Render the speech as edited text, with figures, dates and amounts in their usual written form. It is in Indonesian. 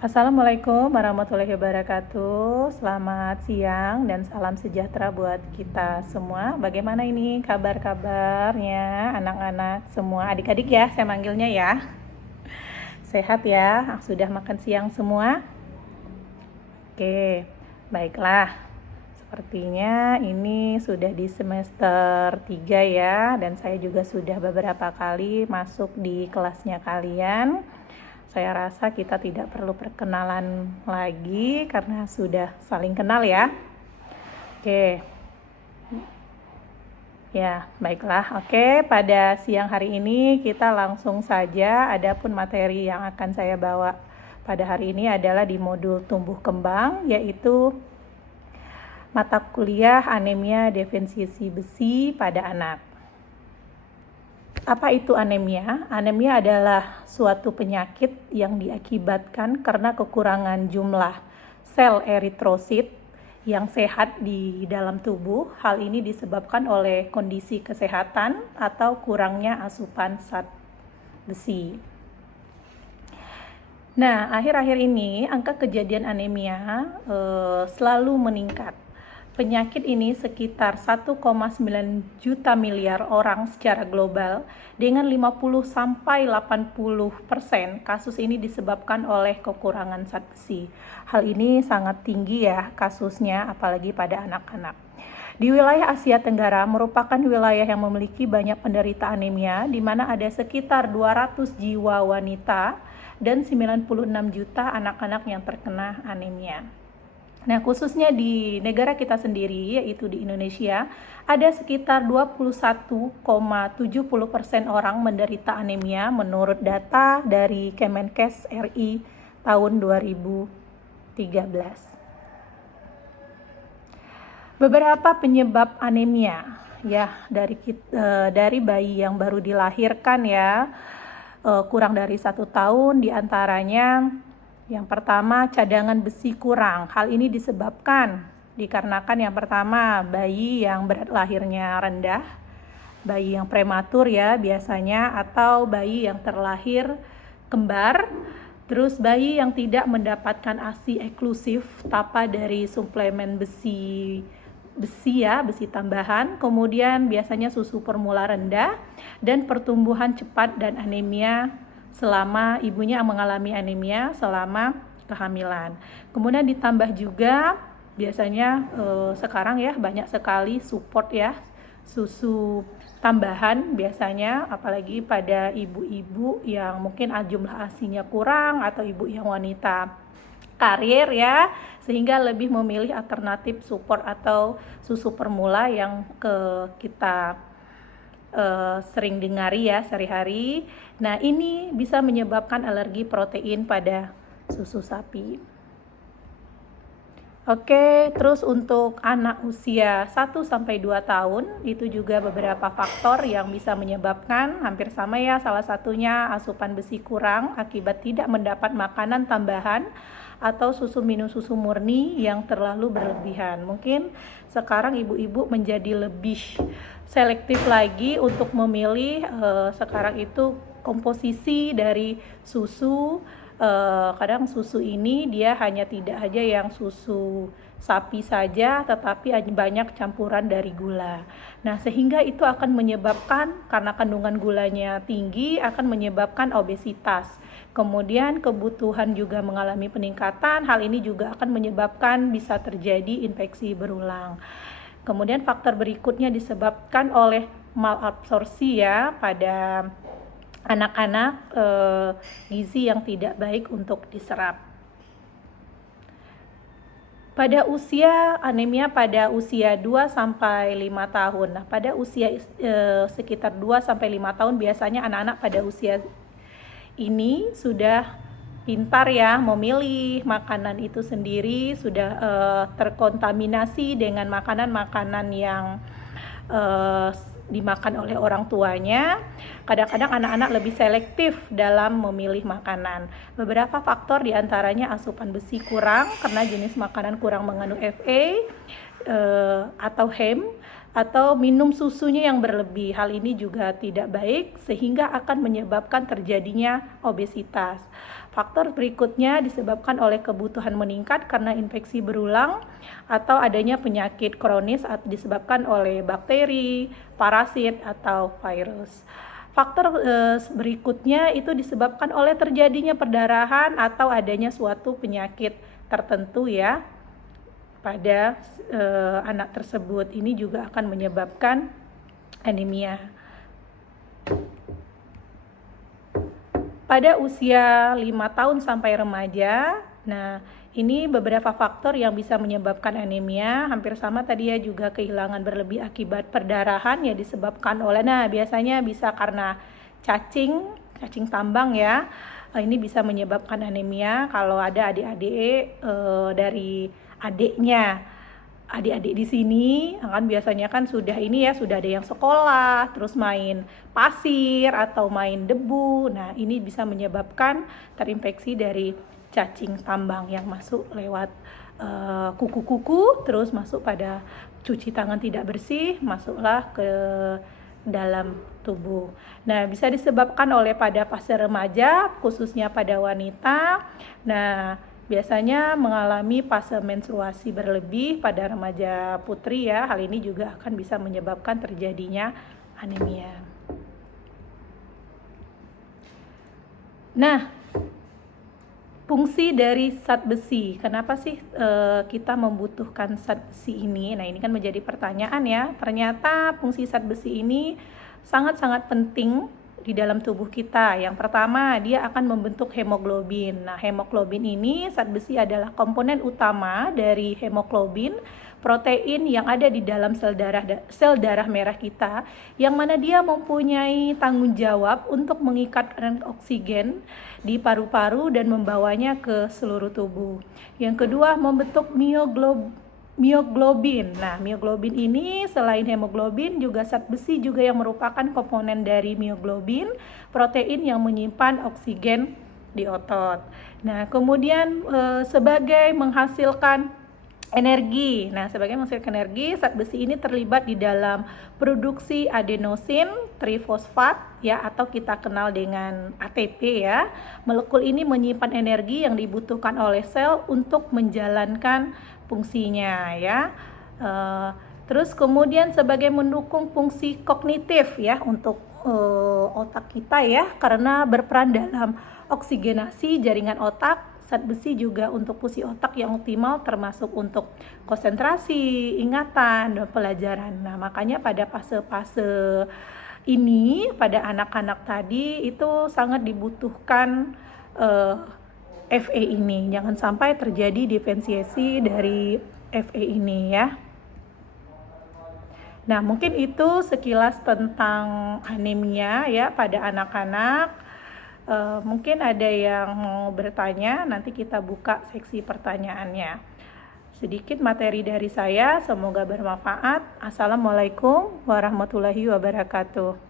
Assalamualaikum warahmatullahi wabarakatuh. Selamat siang dan salam sejahtera buat kita semua. Bagaimana ini kabar-kabarnya anak-anak semua, adik-adik ya saya manggilnya ya. Sehat ya? Sudah makan siang semua? Oke, baiklah. Sepertinya ini sudah di semester 3 ya, dan saya juga sudah beberapa kali masuk di kelasnya kalian. Saya rasa kita tidak perlu perkenalan lagi karena sudah saling kenal ya. Oke. Ya, baiklah. Oke, pada siang hari ini kita langsung saja. Adapun materi yang akan saya bawa pada hari ini adalah di modul tumbuh kembang, yaitu mata kuliah anemia defisiensi besi pada anak. Apa itu anemia? Anemia adalah suatu penyakit yang diakibatkan karena kekurangan jumlah sel eritrosit yang sehat di dalam tubuh. Hal ini disebabkan oleh kondisi kesehatan atau kurangnya asupan zat besi. Nah, akhir-akhir ini angka kejadian anemia selalu meningkat. Penyakit ini sekitar 1,9 juta miliar orang secara global, dengan 50-80% kasus ini disebabkan oleh kekurangan zat besi. Hal ini sangat tinggi ya kasusnya, apalagi pada anak-anak. Di wilayah Asia Tenggara merupakan wilayah yang memiliki banyak penderita anemia, di mana ada sekitar 200 jiwa wanita dan 96 juta anak-anak yang terkena anemia. Nah, khususnya di negara kita sendiri, yaitu di Indonesia, ada sekitar 21,70% orang menderita anemia menurut data dari Kemenkes RI tahun 2013. Beberapa penyebab anemia ya dari bayi yang baru dilahirkan ya, kurang dari 1 tahun, diantaranya yang pertama cadangan besi kurang. Hal ini disebabkan dikarenakan yang pertama bayi yang berat lahirnya rendah, bayi yang prematur ya biasanya, atau bayi yang terlahir kembar. Terus bayi yang tidak mendapatkan ASI eksklusif tanpa dari suplemen besi tambahan, kemudian biasanya susu formula rendah dan pertumbuhan cepat dan anemia selama ibunya mengalami anemia selama kehamilan. Kemudian ditambah juga biasanya sekarang ya banyak sekali support ya, susu tambahan biasanya, apalagi pada ibu-ibu yang mungkin jumlah ASINya kurang atau ibu yang wanita karir ya, sehingga lebih memilih alternatif support atau susu formula yang kita sering dengari ya sehari-hari. Nah, ini bisa menyebabkan alergi protein pada susu sapi. Oke, terus untuk anak usia 1-2 tahun, itu juga beberapa faktor yang bisa menyebabkan, hampir sama ya, salah satunya asupan besi kurang akibat tidak mendapat makanan tambahan atau minum susu murni yang terlalu berlebihan. Mungkin sekarang ibu-ibu menjadi lebih selektif lagi untuk memilih sekarang itu komposisi dari susu. Kadang susu ini dia hanya tidak aja yang susu sapi saja, tetapi banyak campuran dari gula. Nah, sehingga itu akan menyebabkan, karena kandungan gulanya tinggi, akan menyebabkan obesitas. Kemudian kebutuhan juga mengalami peningkatan. Hal ini juga akan menyebabkan bisa terjadi infeksi berulang. Kemudian faktor berikutnya disebabkan oleh malabsorpsi ya pada anak-anak, gizi yang tidak baik untuk diserap. Pada usia anemia pada usia 2-5 tahun. Nah, pada usia sekitar 2-5 tahun biasanya anak-anak pada usia ini sudah pintar ya memilih makanan itu sendiri, sudah terkontaminasi dengan makanan-makanan yang dimakan oleh orang tuanya. Kadang-kadang anak-anak lebih selektif dalam memilih makanan. Beberapa faktor diantaranya asupan besi kurang karena jenis makanan kurang mengandung Fa atau heme, atau minum susunya yang berlebih. Hal ini juga tidak baik sehingga akan menyebabkan terjadinya obesitas. faktor berikutnya disebabkan oleh kebutuhan meningkat karena infeksi berulang atau adanya penyakit kronis atau disebabkan oleh bakteri, parasit, atau virus. Faktor berikutnya itu disebabkan oleh terjadinya perdarahan atau adanya suatu penyakit tertentu ya pada anak tersebut. Ini juga akan menyebabkan anemia. Pada usia 5 tahun sampai remaja, nah ini beberapa faktor yang bisa menyebabkan anemia, hampir sama tadi ya, juga kehilangan berlebih akibat perdarahan ya disebabkan oleh, biasanya bisa karena cacing tambang ya. Ini bisa menyebabkan anemia kalau ada adik-adik dari adiknya. Adik-adik di sini kan biasanya kan sudah ada yang sekolah, terus main pasir atau main debu. Nah, ini bisa menyebabkan terinfeksi dari cacing tambang yang masuk lewat kuku-kuku, terus masuk pada cuci tangan tidak bersih, masuklah ke dalam tubuh. Nah, bisa disebabkan oleh pada fase remaja, khususnya pada wanita. Nah, biasanya mengalami fase menstruasi berlebih pada remaja putri ya. Hal ini juga akan bisa menyebabkan terjadinya anemia. Nah, fungsi dari zat besi. Kenapa sih kita membutuhkan zat besi ini? Nah, ini kan menjadi pertanyaan ya. Ternyata fungsi zat besi ini sangat-sangat penting di dalam tubuh kita. Yang pertama, dia akan membentuk hemoglobin. Nah, hemoglobin ini, zat besi adalah komponen utama dari hemoglobin, protein yang ada di dalam sel darah merah kita, yang mana dia mempunyai tanggung jawab untuk mengikatkan oksigen di paru-paru dan membawanya ke seluruh tubuh. Yang kedua, membentuk mioglobin. Nah, mioglobin ini selain hemoglobin juga zat besi juga yang merupakan komponen dari mioglobin, protein yang menyimpan oksigen di otot. Nah, kemudian sebagai menghasilkan energi. Nah, sebagai menghasilkan energi, zat besi ini terlibat di dalam produksi adenosin trifosfat ya, atau kita kenal dengan ATP ya. Molekul ini menyimpan energi yang dibutuhkan oleh sel untuk menjalankan fungsinya ya. Terus kemudian sebagai mendukung fungsi kognitif ya untuk otak kita ya, karena berperan dalam oksigenasi jaringan otak. Zat besi juga untuk fungsi otak yang optimal, termasuk untuk konsentrasi, ingatan, dan pelajaran. Nah, makanya pada fase-fase ini pada anak-anak tadi itu sangat dibutuhkan Fe ini. Jangan sampai terjadi defisiensi dari Fe ini ya. Nah, mungkin itu sekilas tentang anemia ya pada anak-anak. Mungkin ada yang mau bertanya, nanti kita buka seksi pertanyaannya. Sedikit materi dari saya, semoga bermanfaat. Assalamualaikum warahmatullahi wabarakatuh.